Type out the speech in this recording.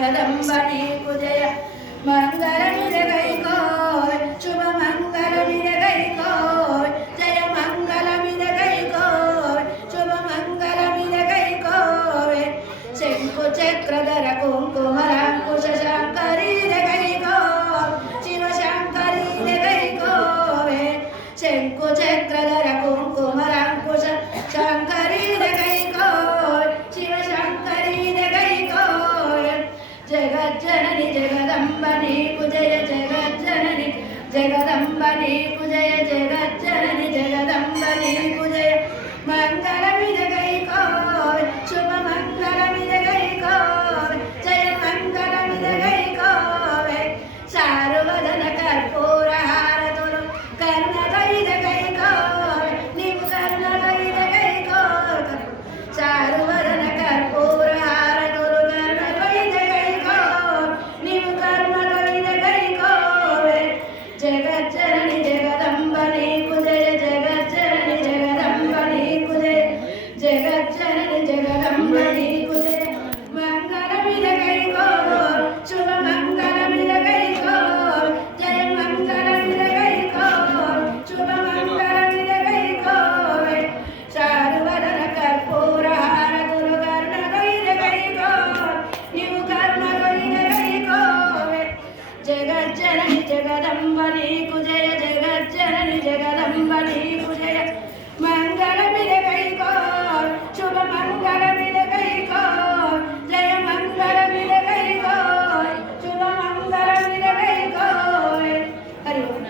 जगदम्ब नीकु जय मंगलमिदगैकोय शुभ मंगलमिदगैकोय जय मंगलमिदगैकोय शुभ मंगलमिदगैकोय शंकु चक्रधर कुंकुमरांकुश शंकरीदगैकोय शिव शंकरीदगैकोय शंकु चक्रधर कुंकुमरांकुश शंकरीदगैकोय शिव शंकरीदगैकोय जगज्जननि जगदम्ब नीकु जय जगज्जननि जगदम्ब नीकु जय जगज्जननि जगदम्ब नीकु जय मंगलमिदगैकोय शुभ मंगलमिदगैकोय जय मंगलमिदगैकोय सारुवदन कर्पूर हारतुलु कर्णदैदगैकोय नीवु कर्णदैदगैकोय सारुवदन कर्पूर हारतुलु कर्णदैदगैकोय नीवु कर्णदैदगैकोय जगज्जननि जगदम्ब नीकु जय जगज्जननि जगदम्ब नीकु जय जगज्जननि जगदम्ब नीकु जय मंगलमिदगैकोय शुभ मंगलमिदगैकोय जय मंगलमिदगैकोय शुभ मंगलमिदगैकोय सारुवदन कर्पूर हारतुलु कर्णदैदगैकोय नीवु कर्णदैदगैकोय जगज्जननि जगदम्ब नीकु जय जगज्जननि जगदम्ब नीकु जय मंगलमिदगैकोय शुभ मंगलमिदगैकोय जय मंगलमिदगैकोय शुभ मंगलमिदगैकोय हरि ओम